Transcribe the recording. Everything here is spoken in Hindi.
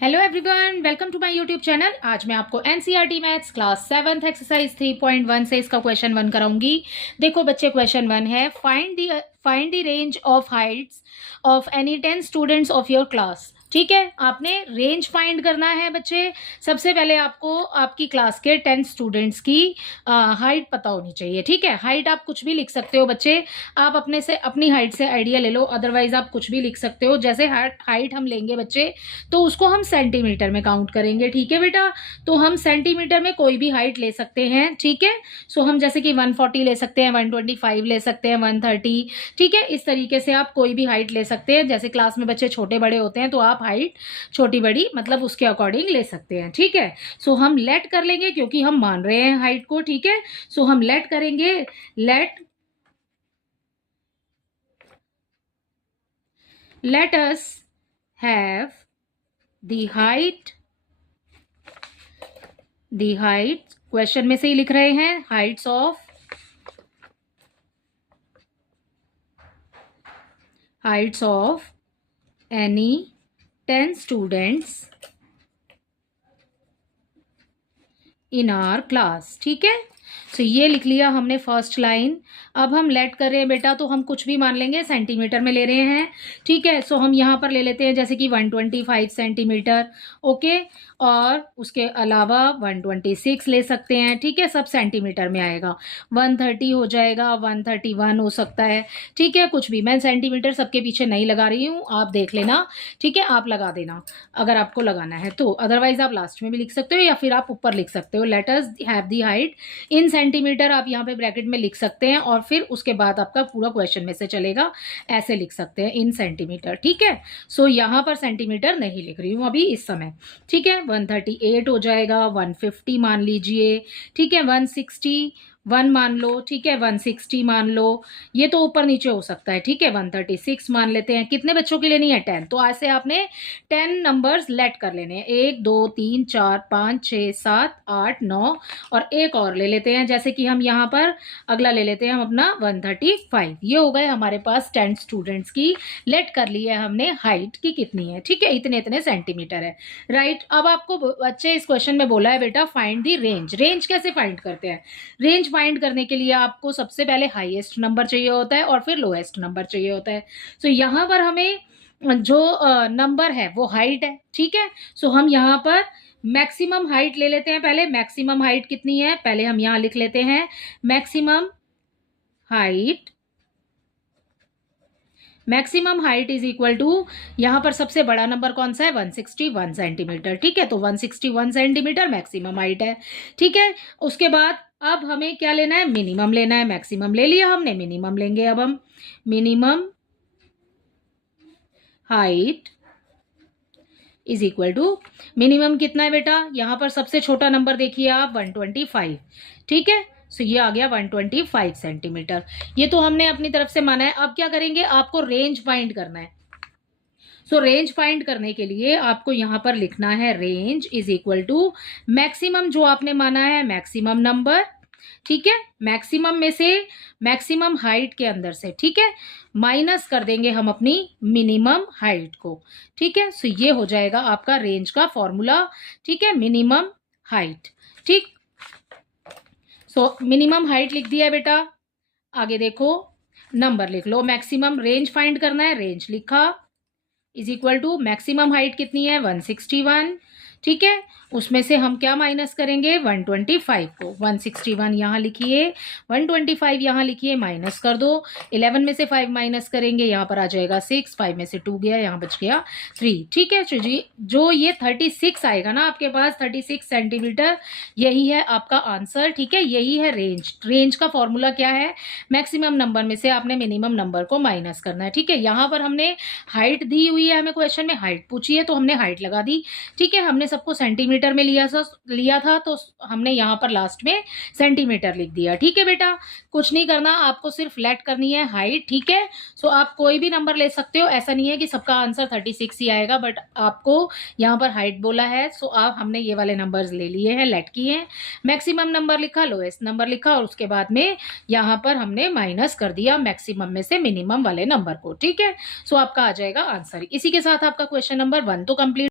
Hello everyone, welcome to my YouTube channel. आज मैं आपको NCERT maths class 7th exercise 3.1 से इसका क्वेश्चन 1 कराऊंगी। देखो बच्चे, क्वेश्चन 1 है find the range of Heights of any 10 students of your class. ठीक है, आपने रेंज फाइंड करना है बच्चे। सबसे पहले आपको आपकी क्लास के 10 स्टूडेंट्स की हाइट पता होनी चाहिए। ठीक है, हाइट आप कुछ भी लिख सकते हो बच्चे, आप अपनी हाइट से आइडिया ले लो, अदरवाइज आप कुछ भी लिख सकते हो। जैसे हाइट हम लेंगे बच्चे तो उसको हम सेंटीमीटर में काउंट करेंगे। ठीक है बेटा, तो हम सेंटीमीटर में कोई भी हाइट ले सकते हैं। ठीक है, सो हम जैसे कि 140 ले सकते हैं, 125 ले सकते हैं, 130। ठीक है, इस तरीके से आप कोई भी हाइट ले सकते हैं। जैसे क्लास में बच्चे छोटे बड़े होते हैं तो आप हाइट छोटी बड़ी मतलब उसके अकॉर्डिंग ले सकते हैं। ठीक है, सो हम लेट कर लेंगे क्योंकि हम मान रहे हैं हाइट को। ठीक है, सो हम लेट करेंगे। Let us have the height question में से ही लिख रहे हैं, heights of any 10 students in our class. ठीक है, तो ये लिख लिया हमने फर्स्ट लाइन। अब हम लेट कर रहे हैं बेटा, तो हम कुछ भी मान लेंगे, सेंटीमीटर में ले रहे हैं। ठीक है, सो हम यहाँ पर ले लेते हैं जैसे कि 125 सेंटीमीटर। ओके, और उसके अलावा 126 ले सकते हैं। ठीक है, सब सेंटीमीटर में आएगा। 130 हो जाएगा, 131 हो सकता है। ठीक है, कुछ भी, मैं सेंटीमीटर सबके पीछे नहीं लगा रही हूँ, आप देख लेना। ठीक है, आप लगा देना अगर आपको लगाना है तो, अदरवाइज आप लास्ट में भी लिख सकते हो या फिर आप ऊपर लिख सकते हो। Late us have the height in centimetre, आप यहाँ पे ब्रैकेट में लिख सकते हैं और फिर उसके बाद आपका पूरा क्वेश्चन में से चलेगा, ऐसे लिख सकते हैं इन सेंटीमीटर। ठीक है, सो यहाँ पर सेंटीमीटर नहीं लिख रही हूँ अभी इस समय। ठीक है, 138 हो जाएगा, 150 मान लीजिए। ठीक है, 161 मान लो। ठीक है, 160 मान लो, ये तो ऊपर नीचे हो सकता है। ठीक है, 136 मान लेते हैं। कितने बच्चों के लिए नहीं है? 10। तो ऐसे आपने 10 नंबर्स लेट कर लेने हैं, 1 2 3 4 5 6 7 8 9, और एक और ले लेते हैं जैसे कि हम यहाँ पर अगला ले लेते हैं हम अपना 135। ये हो गए हमारे पास 10 स्टूडेंट्स की। लेट कर ली है हमने हाइट की कितनी है। ठीक है, इतने इतने सेंटीमीटर है। राइट, अब आपको बच्चे इस क्वेश्चन में बोला है बेटा फाइंड दी रेंज। रेंज कैसे फाइंड करते हैं? रेंज फाइंड करने के लिए आपको सबसे पहले हाईएस्ट नंबर चाहिए होता है और फिर लोएस्ट नंबर चाहिए होता है। सो यहाँ पर हमें जो नंबर है वो हाइट है। ठीक है, सो हम यहाँ पर मैक्सिमम हाइट ले लेते हैं। पहले मैक्सिमम हाइट कितनी है, पहले हम यहाँ लिख लेते हैं maximum height is equal to, यहां पर सबसे बड़ा नंबर कौन सा है? 161 सेंटीमीटर। ठीक है, तो 161 सेंटीमीटर मैक्सिमम हाइट है। ठीक है, उसके बाद अब हमें क्या लेना है? मिनिमम लेना है। मैक्सिमम ले लिया हमने, मिनिमम लेंगे अब हम। Minimum height is equal to, minimum कितना है बेटा? यहां पर सबसे छोटा नंबर देखिए आप, 125। ठीक है, सो ये आ गया 125 सेंटीमीटर। ये तो हमने अपनी तरफ से माना है। अब क्या करेंगे, आपको रेंज फाइंड करना है। सो रेंज फाइंड करने के लिए आपको यहां पर लिखना है range is equal to maximum, जो आपने माना है मैक्सिमम नंबर। ठीक है, मैक्सिमम में से, मैक्सिमम हाइट के अंदर से, ठीक है, माइनस कर देंगे हम अपनी मिनिमम हाइट को। ठीक है, सो ये हो जाएगा आपका रेंज का फॉर्मूला। ठीक है, मिनिमम हाइट। ठीक, सो मिनिमम हाइट लिख दिया बेटा। आगे देखो, नंबर लिख लो। मैक्सिमम, रेंज फाइंड करना है, रेंज लिखा is equal to maximum height कितनी है? 161। ठीक है, उसमें से हम क्या माइनस करेंगे? 125 को। 161 यहाँ लिखिए, 125 यहाँ लिखिए, माइनस कर दो। 11 में से 5 माइनस करेंगे, यहाँ पर आ जाएगा 6। 5 में से 2 गया, यहाँ बच गया 3। ठीक है जी, जो ये 36 आएगा ना आपके पास, 36 सेंटीमीटर, यही है आपका आंसर। ठीक है, यही है रेंज। रेंज का फॉर्मूला क्या है? मैक्सिमम नंबर में से आपने मिनिमम नंबर को माइनस करना है। ठीक है, यहाँ पर हमने हाइट दी हुई है, हमें क्वेश्चन में हाइट पूछी है तो हमने हाइट लगा दी। ठीक है, हमने सबको सेंटीमीटर में लिया था तो हमने यहाँ पर लास्ट में सेंटीमीटर लिख दिया। ठीक है बेटा, कुछ नहीं करना, आपको सिर्फ लेट करनी है हाइट। ठीक है, सो आप कोई भी नंबर ले सकते हो, ऐसा नहीं है कि सबका आंसर 36 ही आएगा, बट आपको यहाँ पर हाइट बोला है, सो आप हमने ये वाले नंबर्स ले लिए हैं, लेट किए हैं। मैक्सिमम नंबर लिखा, लोएस्ट नंबर लिखा, और उसके बाद में यहाँ पर हमने माइनस कर दिया मैक्सिमम में से मिनिमम वाले नंबर को। ठीक है, सो आपका आ जाएगा आंसर। इसी के साथ आपका क्वेश्चन नंबर 1 तो कंप्लीट